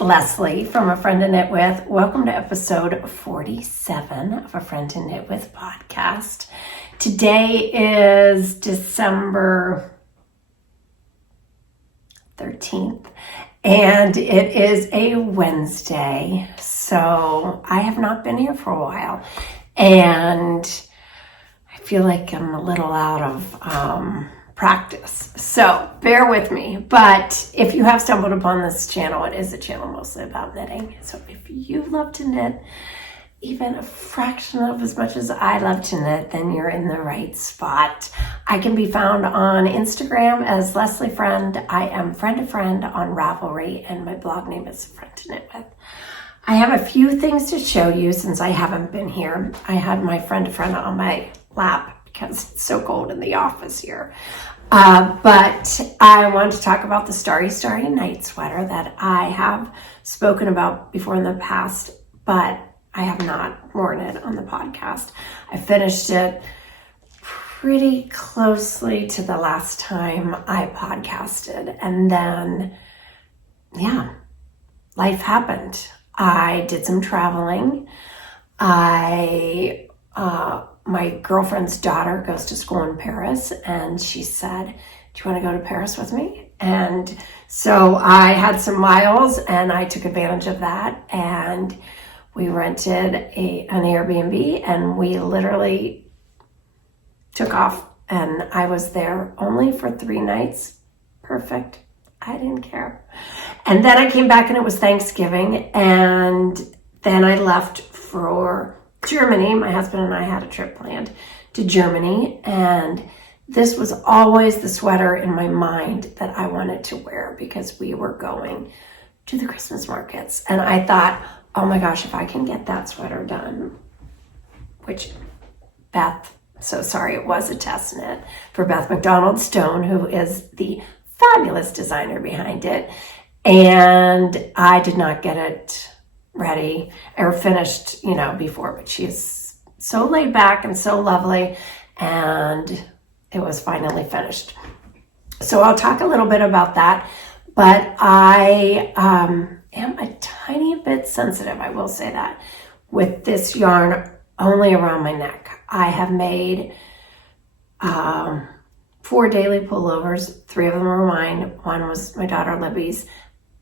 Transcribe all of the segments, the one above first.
Leslie from A Friend to Knit With. Welcome to episode 47 of A Friend to Knit With podcast. Today is December 13th and it is a Wednesday. So I have not been here for a while and I feel like I'm a little out of practice. So bear with me. But if you have stumbled upon this channel, it is a channel mostly about knitting. So if you love to knit even a fraction of as much as I love to knit, then you're in the right spot. I can be found on Instagram as Leslie Friend. I am friend to friend on Ravelry and my blog name is Friend to Knit With. I have a few things to show you since I haven't been here. I had my friend to friend on my lap because it's so cold in the office here. But I want to talk about the Starry night sweater that I have spoken about before in the past, but I have not worn it on the podcast. I finished it pretty closely to the last time I podcasted. And then, life happened. I did some traveling. My girlfriend's daughter goes to school in Paris and she said, do you want to go to Paris with me? And so I had some miles and I took advantage of that and we rented an Airbnb and we literally took off and I was there only for 3 nights. Perfect. I didn't care. And then I came back and it was Thanksgiving and then I left for Germany. My husband and I had a trip planned to Germany and this was always the sweater in my mind that I wanted to wear because we were going to the Christmas markets and I thought, oh my gosh, if I can get that sweater done, which Beth, so sorry, it was a test knit for Beth MacDonald Stone, who is the fabulous designer behind it. And I did not get it ready or finished, before, but she's so laid back and so lovely. And it was finally finished. So I'll talk a little bit about that, but I am a tiny bit sensitive, I will say that, with this yarn only around my neck. I have made 4 daily pullovers. 3 of them were mine. 1 was my daughter Libby's,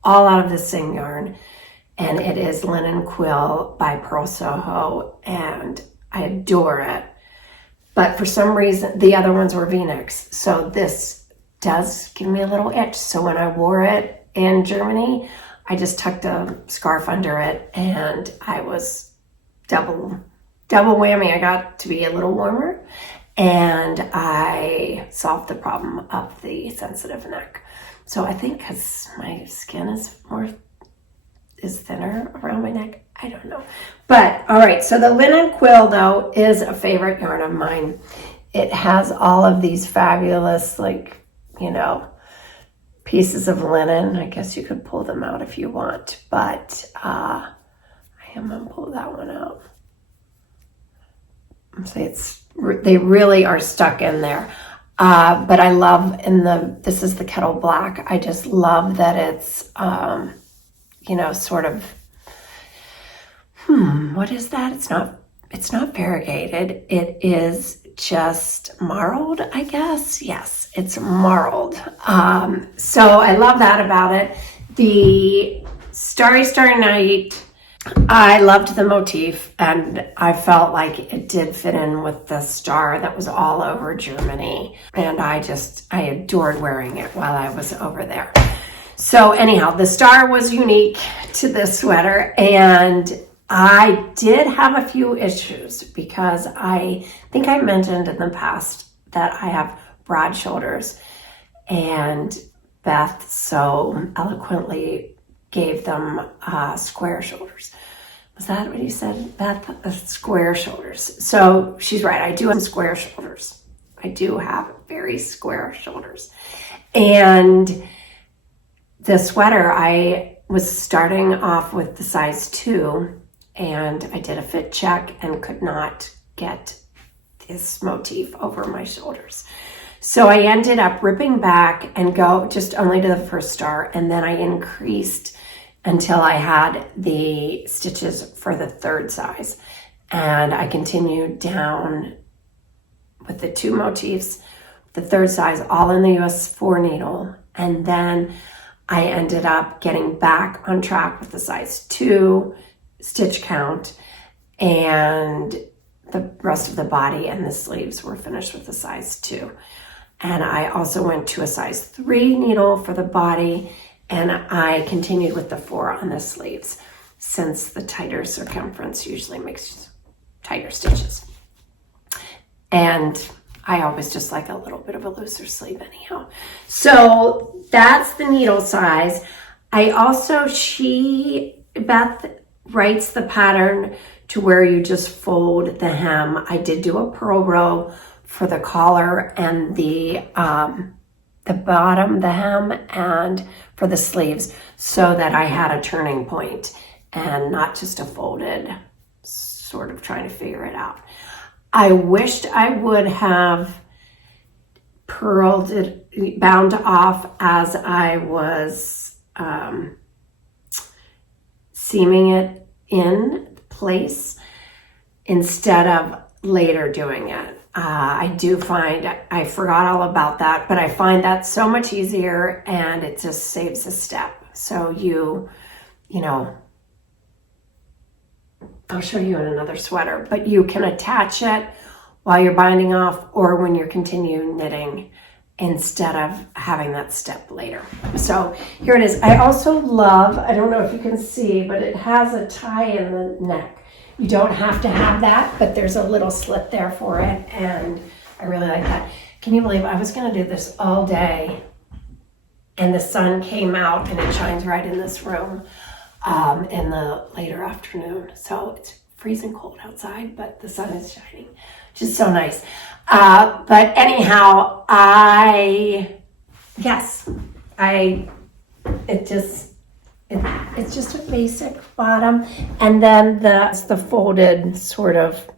all out of the same yarn. And it is Linen Quill by Pearl Soho, and I adore it. But for some reason, the other ones were V-necks. So this does give me a little itch. So when I wore it in Germany, I just tucked a scarf under it and I was double whammy. I got to be a little warmer and I solved the problem of the sensitive neck. So I think because my skin is thinner around my neck, I don't know. But all right, so the Linen Quill though is a favorite yarn of mine. It has all of these fabulous pieces of linen. I guess you could pull them out if you want, but I am gonna pull that one out. They really are stuck in there. But I love this is the Kettle Black. I just love that it's sort of what is that? It's not variegated. It is just marled, I guess. Yes, it's marled. So I love that about it. The Starry Night, I loved the motif and I felt like it did fit in with the star that was all over Germany. And I adored wearing it while I was over there. So anyhow, the star was unique to this sweater and I did have a few issues because I think I mentioned in the past that I have broad shoulders and Beth so eloquently gave them square shoulders. Was that what you said, Beth? Square shoulders. So she's right. I do have square shoulders. I do have very square shoulders. And the sweater, I was starting off with the size 2 and I did a fit check and could not get this motif over my shoulders. So I ended up ripping back and go just only to the first star, and then I increased until I had the stitches for the 3rd size. And I continued down with the 2 motifs, the 3rd size, all in the US 4 needle. And then I ended up getting back on track with the size 2 stitch count, and the rest of the body and the sleeves were finished with the size 2. And I also went to a size 3 needle for the body, and I continued with the 4 on the sleeves, since the tighter circumference usually makes tighter stitches. And I always just like a little bit of a looser sleeve anyhow. So that's the needle size. I also, Beth writes the pattern to where you just fold the hem. I did do a purl row for the collar and the bottom, the hem, and for the sleeves, so that I had a turning point and not just a folded, sort of trying to figure it out. I wished I would have purled it, bound off as I was seaming it in place instead of later doing it. I do find, I forgot all about that, but I find that so much easier, and it just saves a step. So you know, I'll show you in another sweater, but you can attach it while you're binding off or when you're continuing knitting, instead of having that step later. So here it is. I also love, I don't know if you can see, but it has a tie in the neck. You don't have to have that, but there's a little slit there for it, and I really like that. Can you believe I was going to do this all day, and the sun came out, and it shines right in this room in the later afternoon. So it's freezing cold outside, but the sun is shining, which is so nice. But anyhow, it's just a basic bottom, and then the folded sort of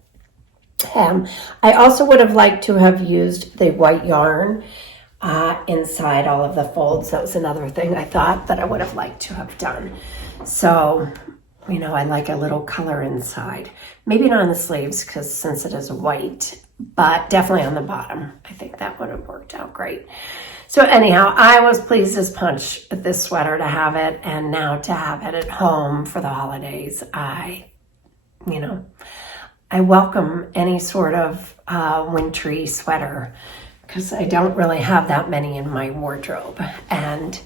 hem. I also would have liked to have used the white yarn inside all of the folds. That was another thing I thought that I would have liked to have done. So, you know, I like a little color inside. Maybe not on the sleeves, because since it is white, but definitely on the bottom. I think that would have worked out great. So anyhow, I was pleased as punch with this sweater to have it, and now to have it at home for the holidays. I welcome any sort of wintry sweater, because I don't really have that many in my wardrobe. And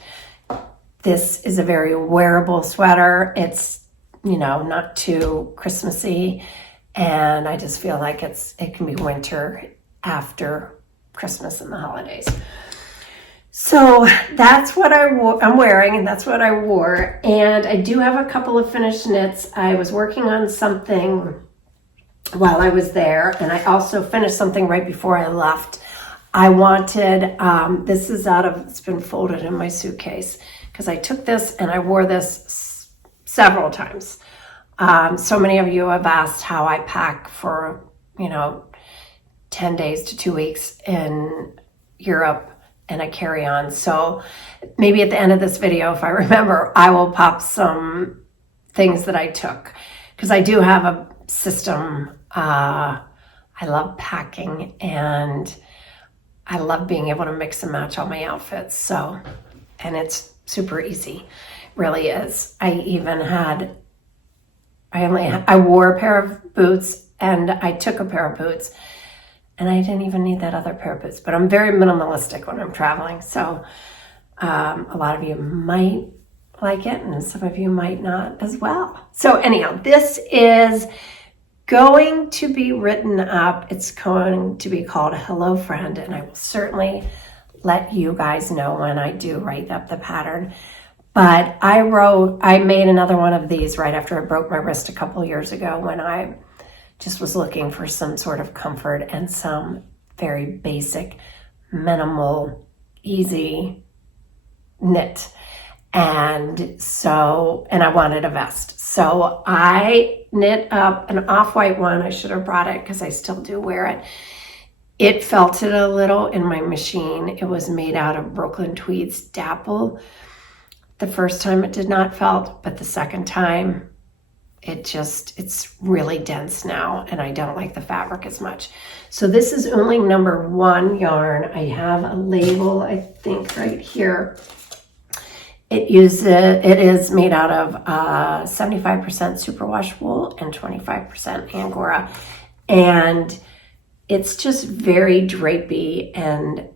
this is a very wearable sweater. It's, not too Christmassy, and I just feel like it can be winter after Christmas and the holidays. So that's what I'm wearing, and that's what I wore. And I do have a couple of finished knits. I was working on something while I was there, and I also finished something right before I left. I wanted, this is it's been folded in my suitcase, because I took this and I wore this several times. So many of you have asked how I pack for, 10 days to 2 weeks in Europe and a carry-on. So maybe at the end of this video, if I remember, I will pop some things that I took, because I do have a system. I love packing, and I love being able to mix and match all my outfits. So, and it's super easy, really is. I wore a pair of boots, and I took a pair of boots, and I didn't even need that other pair of boots. But I'm very minimalistic when I'm traveling. So a lot of you might like it, and some of you might not as well. So anyhow, this is going to be written up. It's going to be called Hello Friend, and I will certainly let you guys know when I do write up the pattern. But I made another one of these right after I broke my wrist a couple years ago, when I just was looking for some sort of comfort and some very basic, minimal, easy knit. And I wanted a vest. So I knit up an off-white one. I should have brought it, because I still do wear it. It felted a little in my machine. It was made out of Brooklyn Tweed's Dapple. The first time it did not felt, but the second time it's really dense now, and I don't like the fabric as much. So this is only number 1 yarn. I have a label, I think, right here. It is made out of 75% superwash wool and 25% Angora. And it's just very drapey, and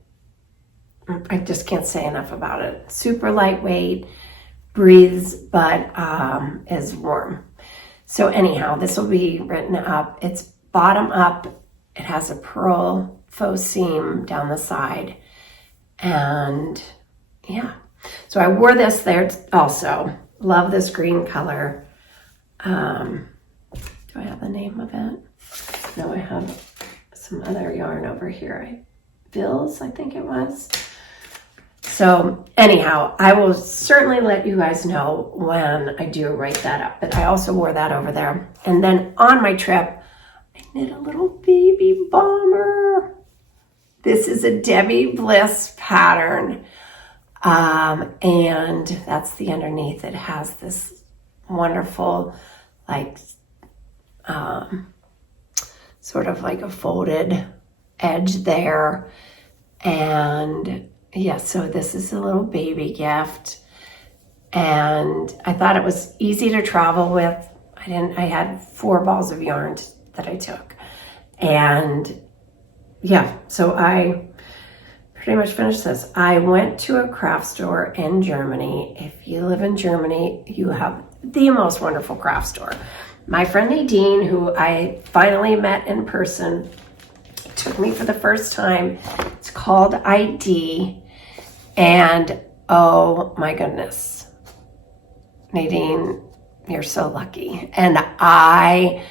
I just can't say enough about it. Super lightweight, breathes, but is warm. So anyhow, this will be written up. It's bottom up. It has a pearl faux seam down the side. And yeah. So I wore this there also. Love this green color. Do I have the name of it? No, I have some other yarn over here. Bills, I think it was. So anyhow, I will certainly let you guys know when I do write that up. But I also wore that over there. And then on my trip, I knit a little baby bomber. This is a Debbie Bliss pattern. And that's the underneath. It has this wonderful, like, sort of like a folded edge there. And yeah, so this is a little baby gift, and I thought it was easy to travel with. I had 4 balls of yarn that I took, and yeah, so I pretty much finished this. I went to a craft store in Germany. If you live in Germany, you have the most wonderful craft store. My friend Nadine, who I finally met in person, took me for the first time. It's called ID. And oh my goodness, Nadine, you're so lucky. And I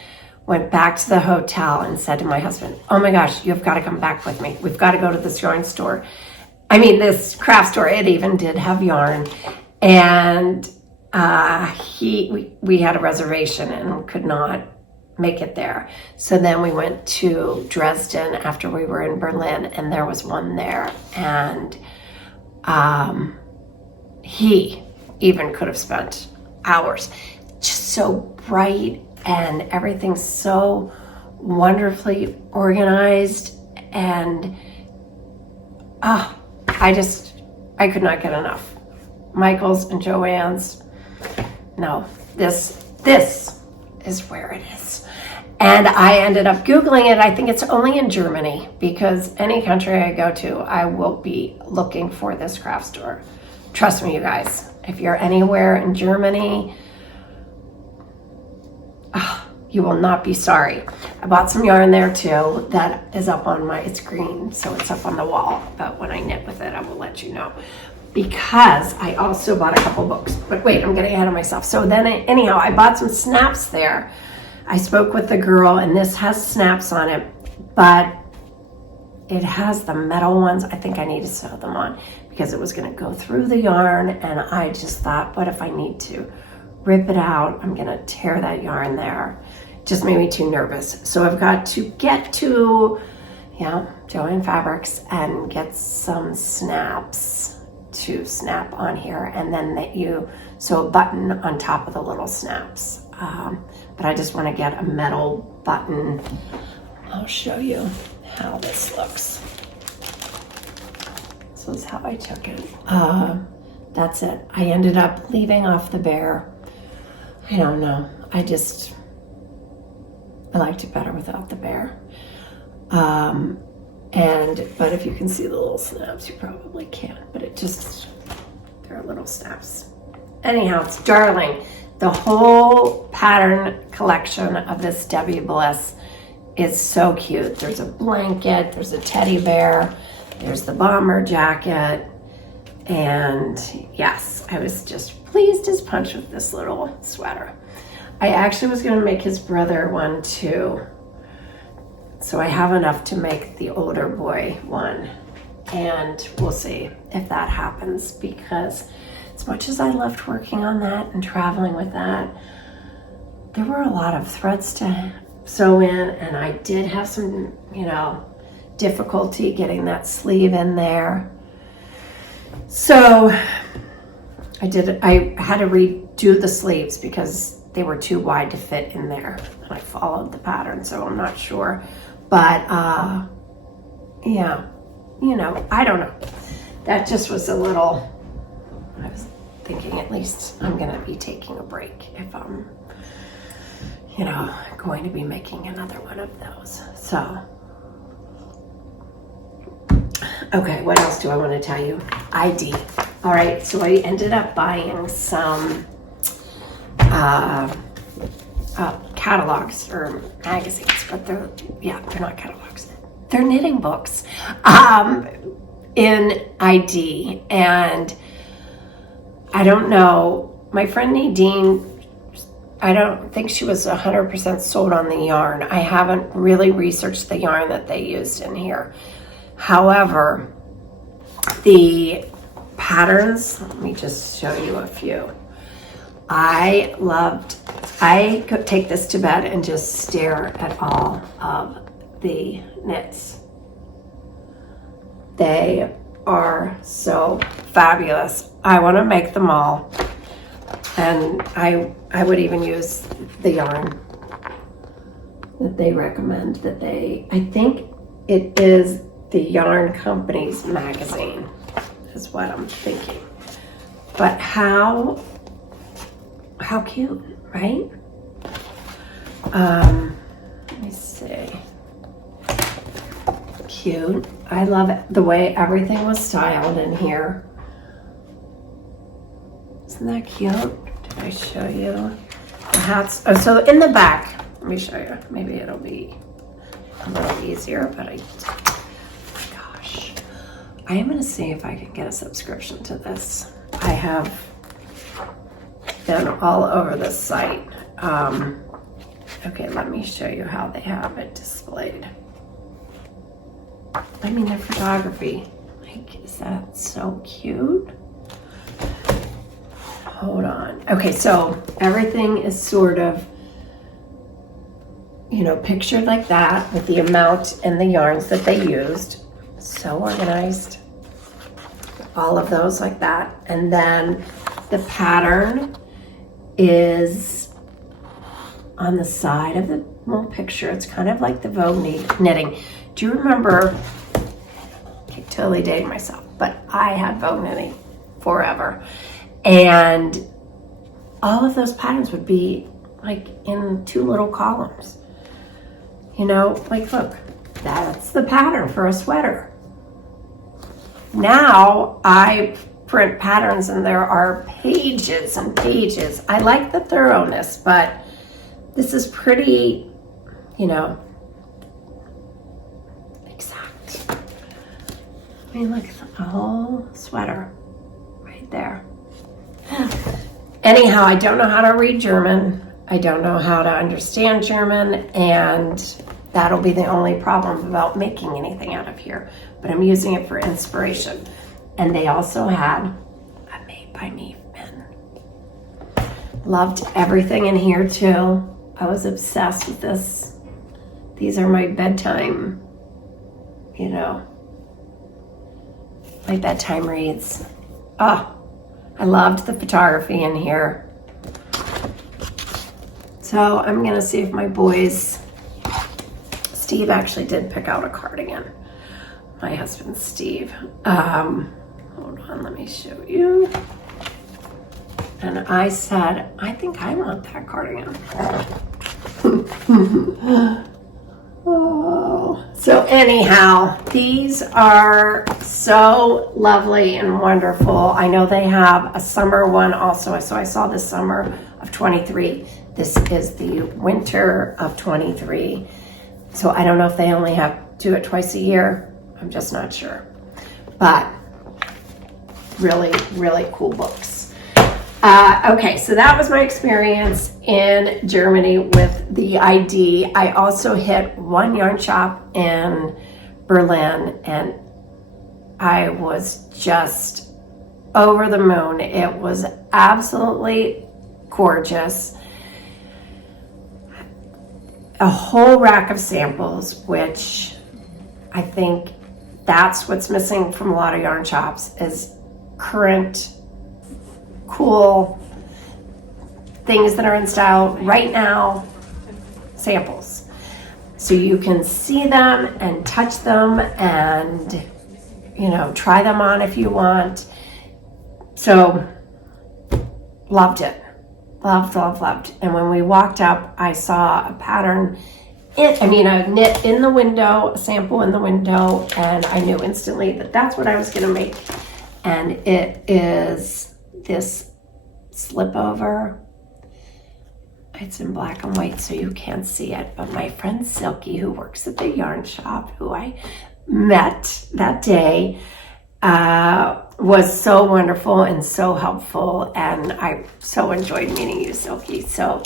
went back to the hotel and said to my husband, oh my gosh, you've got to come back with me. We've got to go to this yarn store. I mean, this craft store, it even did have yarn. And we had a reservation and could not make it there. So then we went to Dresden after we were in Berlin, and there was one there. And he even could have spent hours. Just so bright, and everything's so wonderfully organized, and I could not get enough. Michael's and Joann's. No, this is where it is. And I ended up Googling it. I think it's only in Germany, because any country I go to, I will be looking for this craft store. Trust me, you guys, if you're anywhere in Germany, you will not be sorry. I bought some yarn there too that is up on it's green, so it's up on the wall. But when I knit with it, I will let you know. Because I also bought a couple books. But wait, I'm getting ahead of myself. So then anyhow, I bought some snaps there. I spoke with the girl, and this has snaps on it, but it has the metal ones. I think I need to sew them on because it was going to go through the yarn, and I just thought, what if I need to rip it out? I'm going to tear that yarn there. Just made me too nervous. So I've got to get to, Joann Fabrics and get some snaps to snap on here, and then you sew a button on top of the little snaps. But I just want to get a metal button. I'll show you how this looks. This is how I took it. That's it. I ended up leaving off the bear. I don't know. I liked it better without the bear. But if you can see the little snaps, you probably can't. But there are little snaps. Anyhow, it's darling. The whole pattern collection of this Debbie Bliss is so cute. There's a blanket, there's a teddy bear, there's the bomber jacket, and yes, I was just pleased as punch with this little sweater. I actually was going to make his brother one too, so I have enough to make the older boy one, and we'll see if that happens, because as much as I loved working on that and traveling with that, there were a lot of threads to sew in, and I did have some, difficulty getting that sleeve in there. So I had to redo the sleeves because they were too wide to fit in there. And I followed the pattern, so I'm not sure. But, yeah, you know, I don't know. That just was a little, I was thinking at least I'm going to be taking a break if I'm, you know, going to be making another one of those. So, okay, what else do I want to tell you? ID. All right, so I ended up buying some catalogs or magazines, but they're not catalogs. They're knitting books in ID. And I don't know, my friend Nadine, I don't think she was 100% sold on the yarn. I haven't really researched the yarn that they used in here. However, the patterns, let me just show you a few. I could take this to bed and just stare at all of the knits. They are so fabulous. I want to make them all. And I would even use the yarn that they recommend I think it is the Yarn Company's magazine is what I'm thinking. But how cute, right? Let me see. Cute. I love it, the way everything was styled in here. Isn't that cute? Did I show you the hats? Oh, so in the back, let me show you. Maybe it'll be a little easier, but oh my gosh. I am going to see if I can get a subscription to this. I have been all over this site. Okay, let me show you how they have it displayed. I mean, their photography, like, is that so cute? Hold on. Okay, so everything is sort of, you know, pictured like that with the amount and the yarns that they used. So organized. All of those like that. And then the pattern is on the side of the little picture. It's kind of like the Vogue knitting. Do you remember, I totally dated myself, but I had Vogue knitting forever. And all of those patterns would be like in two little columns. You know, like, look, that's the pattern for a sweater. Now I print patterns and there are pages and pages. I like the thoroughness, but this is pretty, you know, exact. I mean, look, a whole sweater right there. Anyhow, I don't know how to read German. I don't know how to understand German, and that'll be the only problem about making anything out of here. But I'm using it for inspiration. And they also had a made by me pen. Loved everything in here too. I was obsessed with this. These are my bedtime, you know, my bedtime reads. Oh, I loved the photography in here. So I'm gonna see if my boys, Steve actually did pick out a cardigan. My husband, Steve. Hold on, let me show you. And I said, I think I want that cardigan. Oh. So anyhow, these are so lovely and wonderful. I know they have a summer one also. So I saw the summer of 23. This is the winter of 23. So I don't know if they only do it twice a year. I'm just not sure. But really, really cool books. Okay, so that was my experience in Germany with the ID. I also hit one yarn shop in Berlin, and I was just over the moon. It was absolutely gorgeous. A whole rack of samples, which I think that's what's missing from a lot of yarn shops, is current cool things that are in style right now, samples. So you can see them and touch them and, you know, try them on if you want. So loved it. Loved. And when we walked up, I saw a pattern, a knit in the window, a sample in the window, and I knew instantly that that's what I was going to make. And it is this Slipover. It's in black and white, so you can't see it. But my friend Silky, who works at the yarn shop, who I met that day, was so wonderful and so helpful. And I so enjoyed meeting you, Silky. So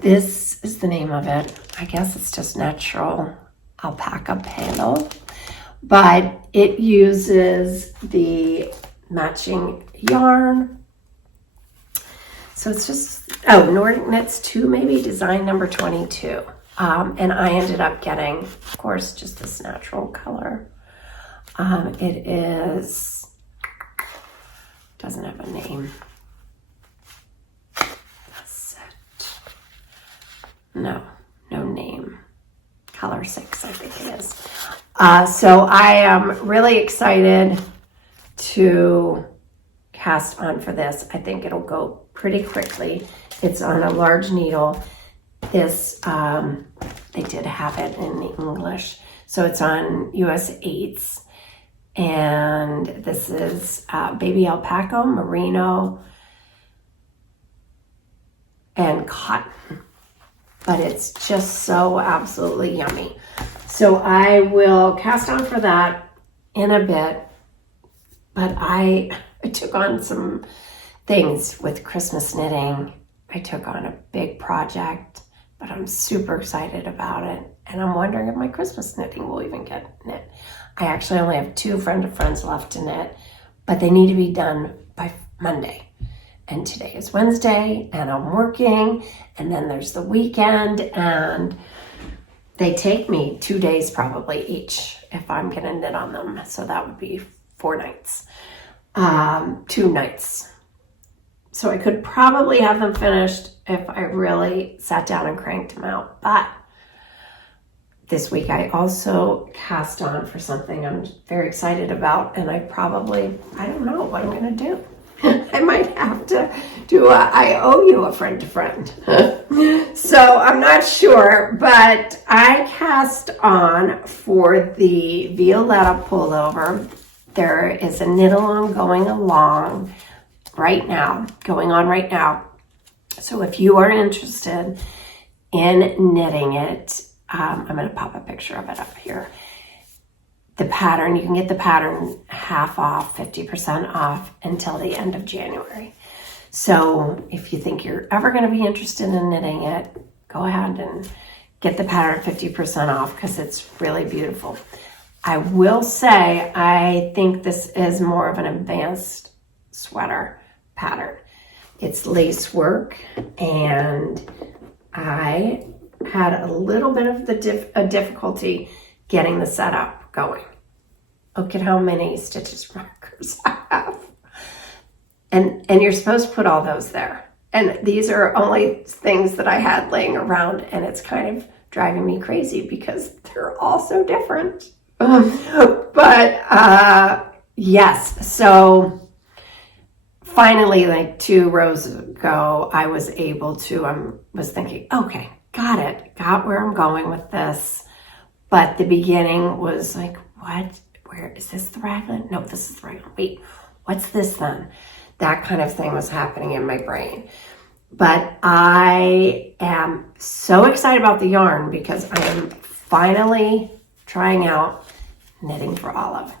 this is the name of it. I guess it's just natural alpaca Pelo. But it uses the matching yarn. So it's just, Nordic Knits 2, maybe, design number 22. And I ended up getting, of course, just this natural color. It is, doesn't have a name. No name. Color 6, I think it is. So I am really excited to cast on for this. I think it'll go pretty quickly. It's on a large needle. This, they did have it in the English. So it's on US 8s. And this is baby alpaca, merino, and cotton. But it's just so absolutely yummy. So I will cast on for that in a bit. But I took on some things with Christmas knitting. I took on a big project, but I'm super excited about it. And I'm wondering if my Christmas knitting will even get knit. I actually only have 2 friend of friends left to knit, but they need to be done by Monday. And today is Wednesday, and I'm working, and then there's the weekend, and they take me 2 days probably each if I'm gonna knit on them. So that would be 4 nights, 2 nights. So I could probably have them finished if I really sat down and cranked them out. But this week I also cast on for something I'm very excited about, and I don't know what I'm gonna do. I might have to do I owe you a friend to friend. So I'm not sure, but I cast on for the Violeta Pullover. There is a knit along going on right now. So if you are interested in knitting it, I'm going to pop a picture of it up here. The pattern, you can get the pattern half off, 50% off until the end of January. So if you think you're ever going to be interested in knitting it, go ahead and get the pattern 50% off because it's really beautiful. I will say, I think this is more of an advanced sweater pattern. It's lace work, and I had a little bit of a difficulty getting the setup going. Look at how many stitches markers I have. And you're supposed to put all those there. And these are only things that I had laying around, and it's kind of driving me crazy because they're all so different. But yes, so finally, like 2 rows ago, I was able to, was thinking, okay, got where I'm going with this. But the beginning was like, what? Where is this the raglan? No, this is the raglan. Wait, what's this then? That kind of thing was happening in my brain. But I am so excited about the yarn because I am finally trying out knitting for Olive.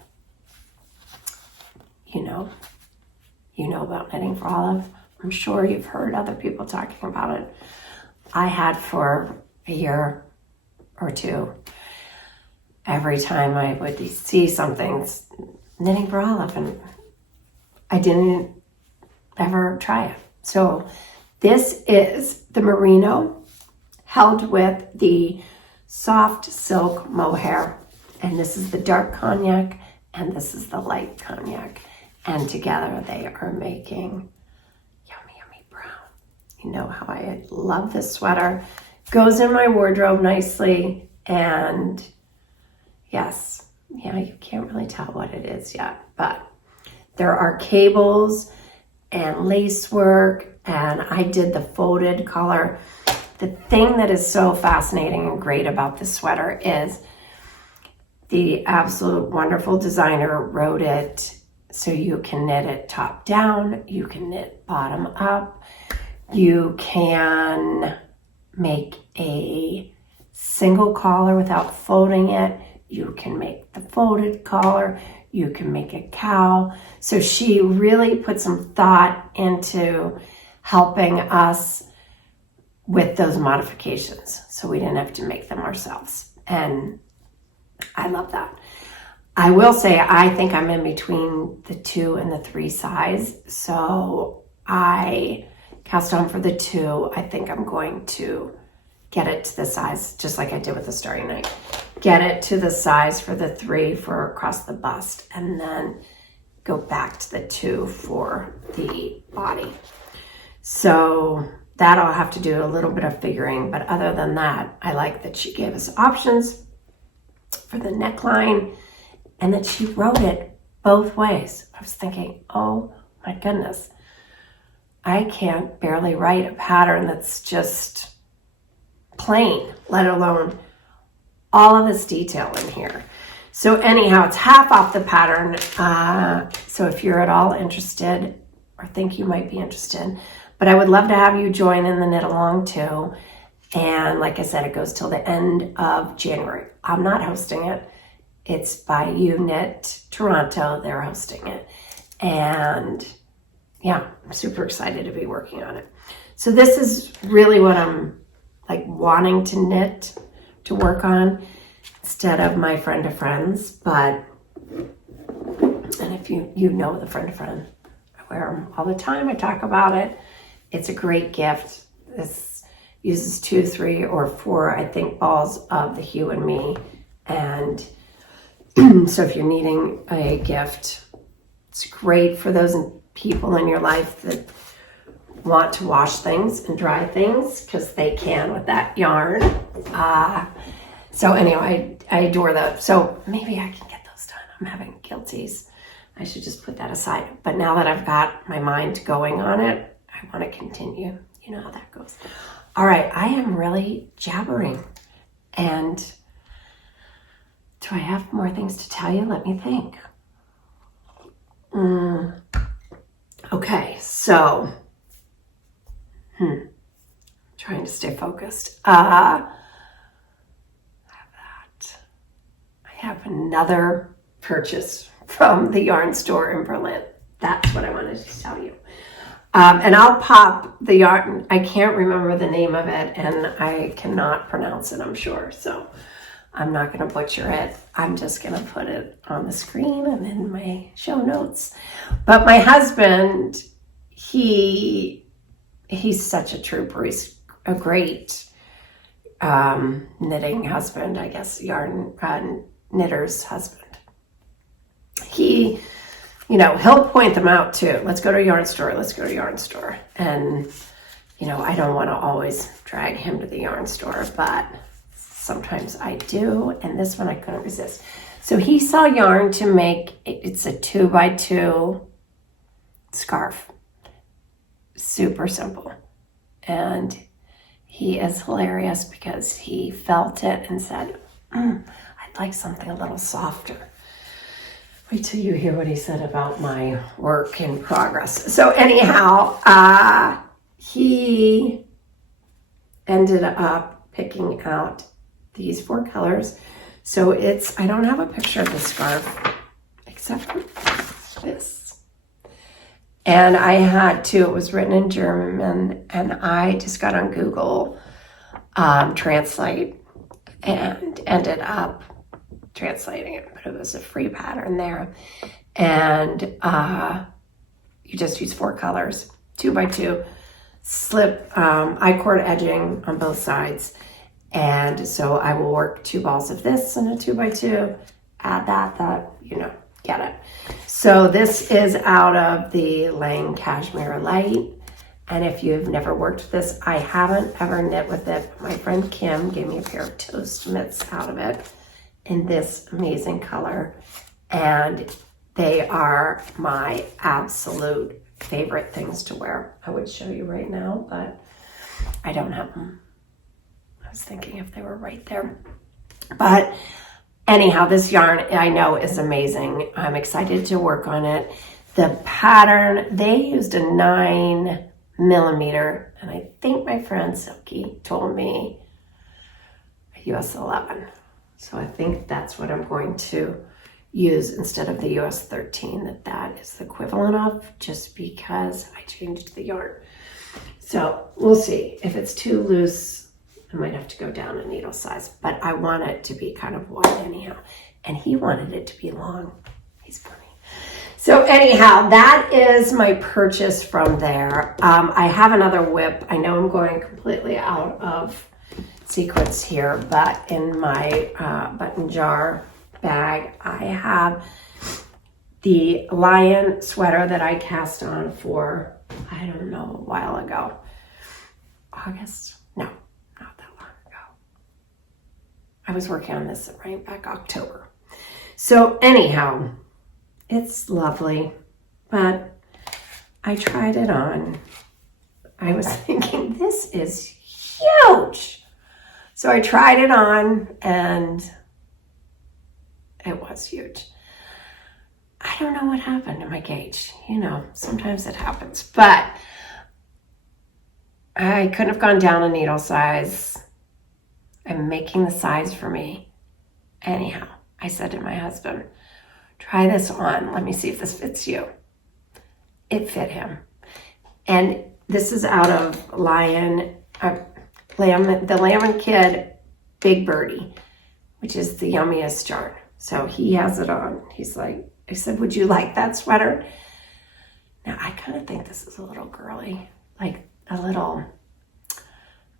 You know about knitting for Olive. I'm sure you've heard other people talking about it. I had for a year or 2. Every time I would see something, knitting for Olive, and I didn't ever try it. So this is the merino held with the soft silk mohair, and this is the dark cognac, and this is the light cognac. and together they are making yummy, yummy brown. You know how I love this sweater. Goes in my wardrobe nicely, and yes, yeah, you can't really tell what it is yet, but there are cables and lace work, and I did the folded collar. The thing that is so fascinating and great about this sweater is the absolute wonderful designer wrote it so you can knit it top down, you can knit bottom up, you can make a single collar without folding it, you can make the folded collar, you can make a cowl. So she really put some thought into helping us with those modifications, so we didn't have to make them ourselves. And I love that. I will say I think I'm in between the 2 and the 3 size. So I cast on for the 2. I think I'm going to get it to the size, just like I did with the Starry Night. Get it to the size for the 3 for across the bust, and then go back to the 2 for the body. So that I'll have to do a little bit of figuring, but other than that, I like that she gave us options for the neckline and that she wrote it both ways. I was thinking, oh my goodness, I can't barely write a pattern that's just plain, let alone all of this detail in here. So anyhow, it's half off the pattern. So if you're at all interested or think you might be interested, but I would love to have you join in the knit along too. And like I said, it goes till the end of January. I'm not hosting it. It's by Knit Toronto. They're hosting it. And yeah, I'm super excited to be working on it. So this is really what I'm like wanting to knit, to work on, instead of my friend of friends. But, and if you know the friend of friend, I wear them all the time. I talk about it. It's a great gift. This uses 2, 3, or 4, I think, balls of the Hue and Me. And so if you're needing a gift, it's great for those people in your life that want to wash things and dry things, because they can with that yarn. So anyway, I adore that. So maybe I can get those done. I'm having guilties. I should just put that aside. But now that I've got my mind going on it, I want to continue. You know how that goes. All right, I am really jabbering. And do I have more things to tell you? Let me think. Okay, so, trying to stay focused. I have another purchase from the yarn store in Berlin. That's what I wanted to tell you. And I'll pop the yarn. I can't remember the name of it, and I cannot pronounce it, I'm sure. So I'm not going to butcher it. I'm just going to put it on the screen and in my show notes. But my husband, he's such a trooper. He's a great knitting husband, I guess, yarn knitter's husband. He'll point them out too. Let's go to a yarn store. Let's go to a yarn store. And, I don't want to always drag him to the yarn store, but sometimes I do. And this one I couldn't resist. So he saw yarn to make, it's a 2x2 scarf. Super simple. And he is hilarious because he felt it and said, I'd like something a little softer. Wait till you hear what he said about my work in progress. So anyhow, he ended up picking out these 4 colors. So I don't have a picture of the scarf except for this. And I had to, it was written in German, and I just got on Google Translate and ended up translating it, but it was a free pattern there. And you just use 4 colors, 2x2, slip I-cord edging on both sides. And so I will work 2 balls of this and a 2x2, add that, get it. So this is out of the Lane Cashmere Light. And if you've never worked with this, I haven't ever knit with it. My friend Kim gave me a pair of toast mitts out of it in this amazing color. And they are my absolute favorite things to wear. I would show you right now, but I don't have them. I was thinking if they were right there. But anyhow, this yarn I know is amazing. I'm excited to work on it. The pattern, they used a 9mm, and I think my friend Silky told me a US 11. So I think that's what I'm going to use instead of the US 13, that is the equivalent of, just because I changed the yarn. So we'll see. If it's too loose, I might have to go down a needle size, but I want it to be kind of wide anyhow. And he wanted it to be long. He's funny. So anyhow, that is my purchase from there. I have another whip. I know I'm going completely out of sequins here, but in my button jar bag, I have the Lyon sweater that I cast on for, I don't know, a while ago. August? No, not that long ago. I was working on this right back October. So anyhow, it's lovely, but I tried it on. I was thinking, this is huge. So I tried it on and it was huge. I don't know what happened to my gauge. You know, sometimes it happens, but I couldn't have gone down a needle size. I'm making the size for me. Anyhow, I said to my husband, try this on. Let me see if this fits you. It fit him. And this is out of Lyon, the Lamb Kid Big Birdie, which is the yummiest yarn. So he has it on. He's like, I said, would you like that sweater? Now, I kind of think this is a little girly, like a little,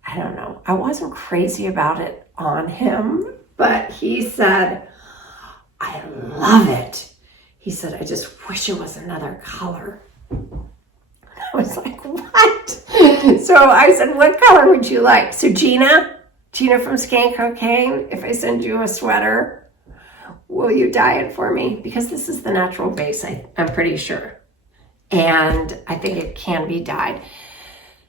I don't know. I wasn't crazy about it on him, but he said, I love it. He said, I just wish it was another color. I was like, what? So I said, what color would you like? So Gina from Skank Cocaine, if I send you a sweater, will you dye it for me? Because this is the natural base, I'm pretty sure. And I think it can be dyed.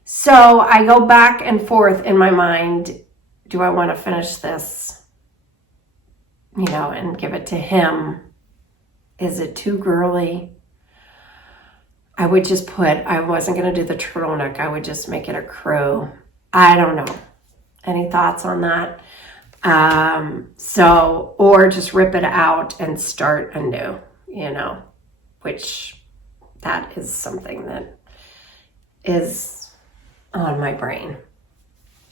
So I go back and forth in my mind. Do I want to finish this, you know, and give it to him? Is it too girly? I would just I wasn't going to do the turtleneck. I would just make it a crew. I don't know. Any thoughts on that? Or just rip it out and start anew, you know, which that is something that is on my brain,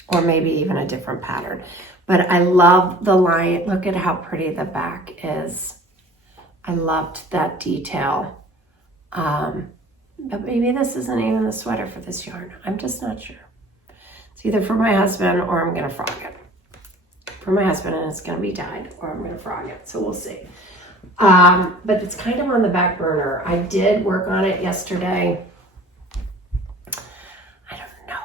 or maybe even a different pattern. But I love the line. Look at how pretty the back is. I loved that detail. But maybe this isn't even the sweater for this yarn. I'm just not sure. It's either for my husband or I'm going to frog it. For my husband, and it's going to be dyed, or I'm going to frog it. So we'll see. But it's kind of on the back burner. I did work on it yesterday. I don't know.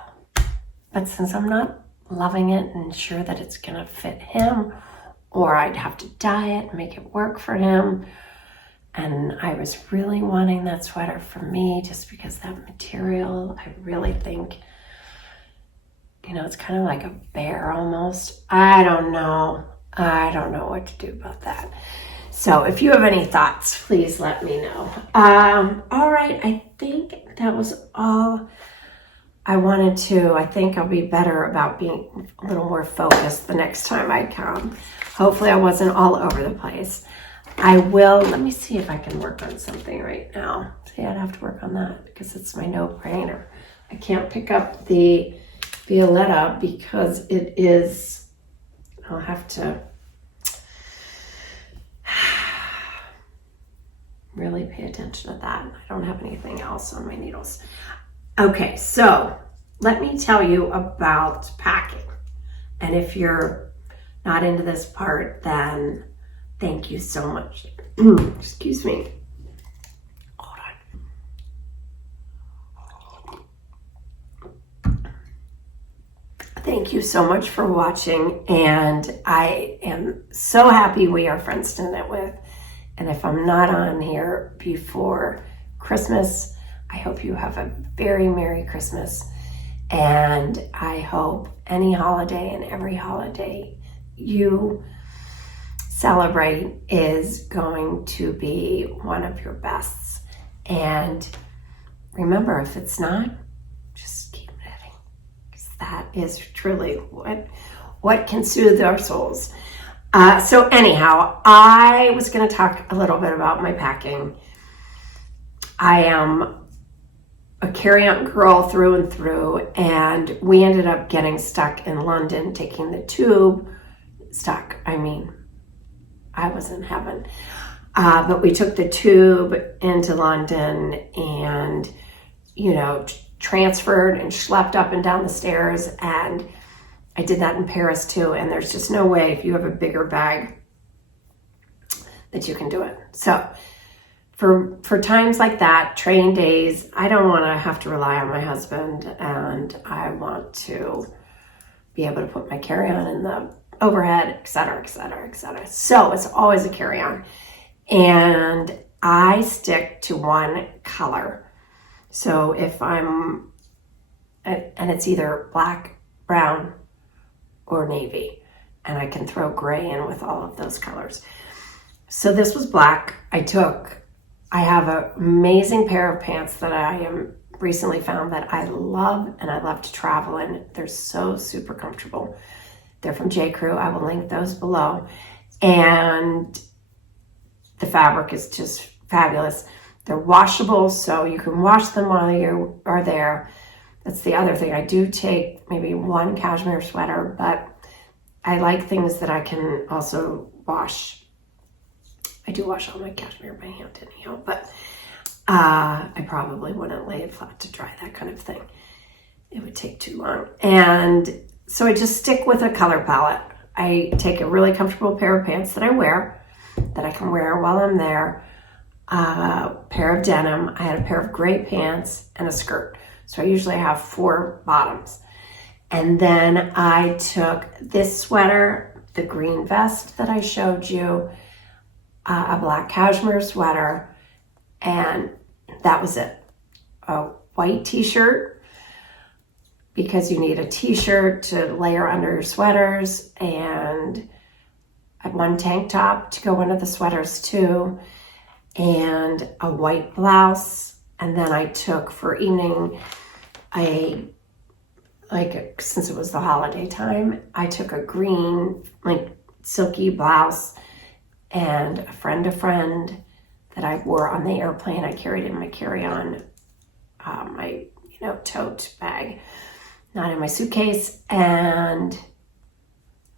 But since I'm not loving it and sure that it's going to fit him, or I'd have to dye it and make it work for him. And I was really wanting that sweater for me just because that material, I really think, you know, it's kind of like a bear almost. I don't know. I don't know what to do about that. So if you have any thoughts, please let me know. All right. I think that was all I wanted to. I think I'll be better about being a little more focused the next time I come. Hopefully I wasn't all over the place. I will, let me see if I can work on something right now. See, I'd have to work on that because it's my no-brainer. I can't pick up the Violeta because it is, I'll have to really pay attention to that. I don't have anything else on my needles. Okay, so let me tell you about packing. And if you're not into this part, then thank you so much. Excuse me. Hold on. Thank you so much for watching, and I am so happy we are friends to knit with. And if I'm not on here before Christmas, I hope you have a very Merry Christmas. And I hope any holiday and every holiday you celebrate is going to be one of your bests. And remember, if it's not, just keep knitting, because that is truly what can soothe our souls. So anyhow, I was going to talk a little bit about my packing. I am a carry-on girl through and through, and we ended up getting stuck in London, taking the tube. Stuck, I mean, I was in heaven. But we took the tube into London and, transferred and schlepped up and down the stairs, and I did that in Paris too, and there's just no way if you have a bigger bag that you can do it. So for times like that, training days, I don't want to have to rely on my husband, and I want to be able to put my carry-on in the overhead, etc., etc., etc. So it's always a carry-on, and I stick to one color. So if and it's either black, brown, or navy, and I can throw gray in with all of those colors. So this was black. I have an amazing pair of pants that I recently found that I love, and I love to travel in. They're so super comfortable. They're from J. Crew. I will link those below. And the fabric is just fabulous. They're washable, so you can wash them while you are there. That's the other thing. I do take maybe one cashmere sweater, but I like things that I can also wash. I do wash all my cashmere by hand anyhow, but I probably wouldn't lay it flat to dry, that kind of thing. It would take too long. And so I just stick with a color palette. I take a really comfortable pair of pants that I can wear while I'm there, a pair of denim. I had a pair of gray pants and a skirt. So I usually have 4 bottoms. And then I took this sweater, the green vest that I showed you, a black cashmere sweater, and that was it. A white t-shirt, because you need a t-shirt to layer under your sweaters, and one tank top to go under the sweaters too, and a white blouse. And then I took for evening since it was the holiday time, I took a green silky blouse, and a friend that I wore on the airplane. I carried in my carry-on, my tote bag, not in my suitcase, and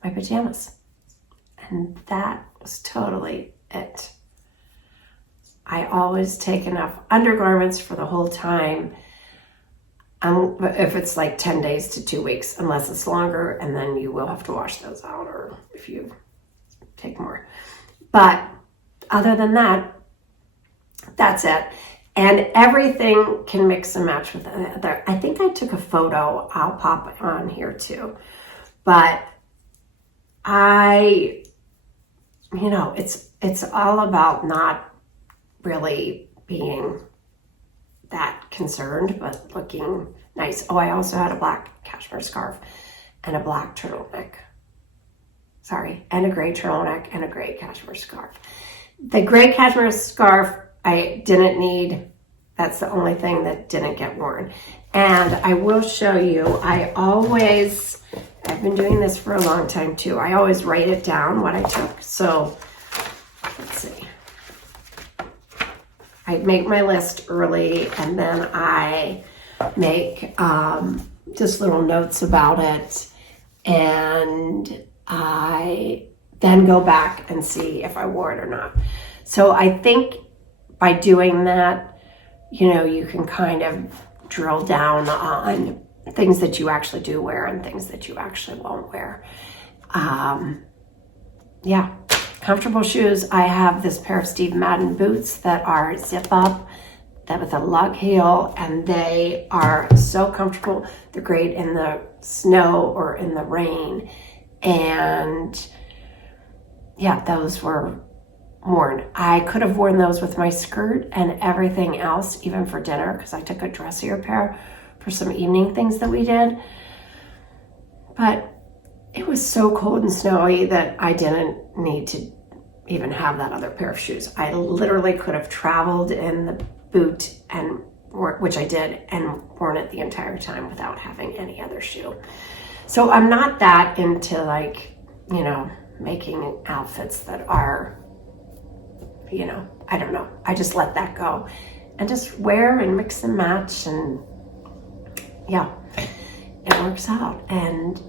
my pajamas. And that was totally it. I always take enough undergarments for the whole time. If it's like 10 days to 2 weeks, unless it's longer, and then you will have to wash those out, or if you take more. But other than that, that's it. And everything can mix and match with the other. I think I took a photo. I'll pop it on here too. But it's all about not really being that concerned, but looking nice. Oh, I also had a black cashmere scarf and a black turtleneck. And a gray turtleneck and a gray cashmere scarf. The gray cashmere scarf I didn't need. That's the only thing that didn't get worn. And I will show you, I've been doing this for a long time too. I always write it down, what I took. So let's see. I make my list early, and then I make just little notes about it, and I then go back and see if I wore it or not. So I think by doing that, you can kind of drill down on things that you actually do wear and things that you actually won't wear. Yeah, comfortable shoes, I have this pair of Steve Madden boots that are zip up, that with a lug heel, and they are so comfortable. They're great in the snow or in the rain. And yeah, those were worn. I could have worn those with my skirt and everything else, even for dinner, because I took a dressier pair for some evening things that we did. But it was so cold and snowy that I didn't need to even have that other pair of shoes. I literally could have traveled in the boot, and which I did, and worn it the entire time without having any other shoe. So I'm not that into, like, you know, making outfits that are, you know, I don't know. I just let that go and just wear and mix and match, and yeah, it works out. And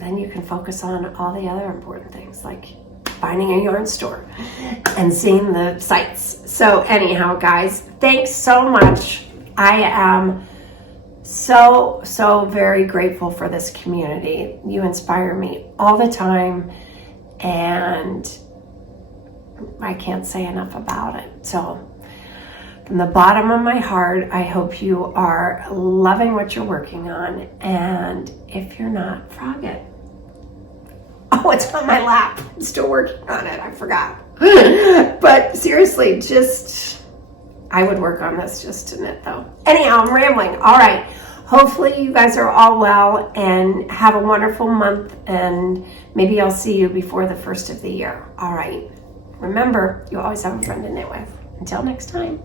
then you can focus on all the other important things, like finding a yarn store and seeing the sites. So anyhow, guys, thanks so much. I am so very grateful for this community. You inspire me all the time, and I can't say enough about it. So from the bottom of my heart, I hope you are loving what you're working on, and if you're not, frog it. Oh, it's on my lap. I'm still working on it. I forgot. But seriously, I would work on this just to knit, though. Anyhow, I'm rambling. All right. Hopefully you guys are all well and have a wonderful month, and maybe I'll see you before the first of the year. All right. Remember, you always have a friend to knit with. Until next time.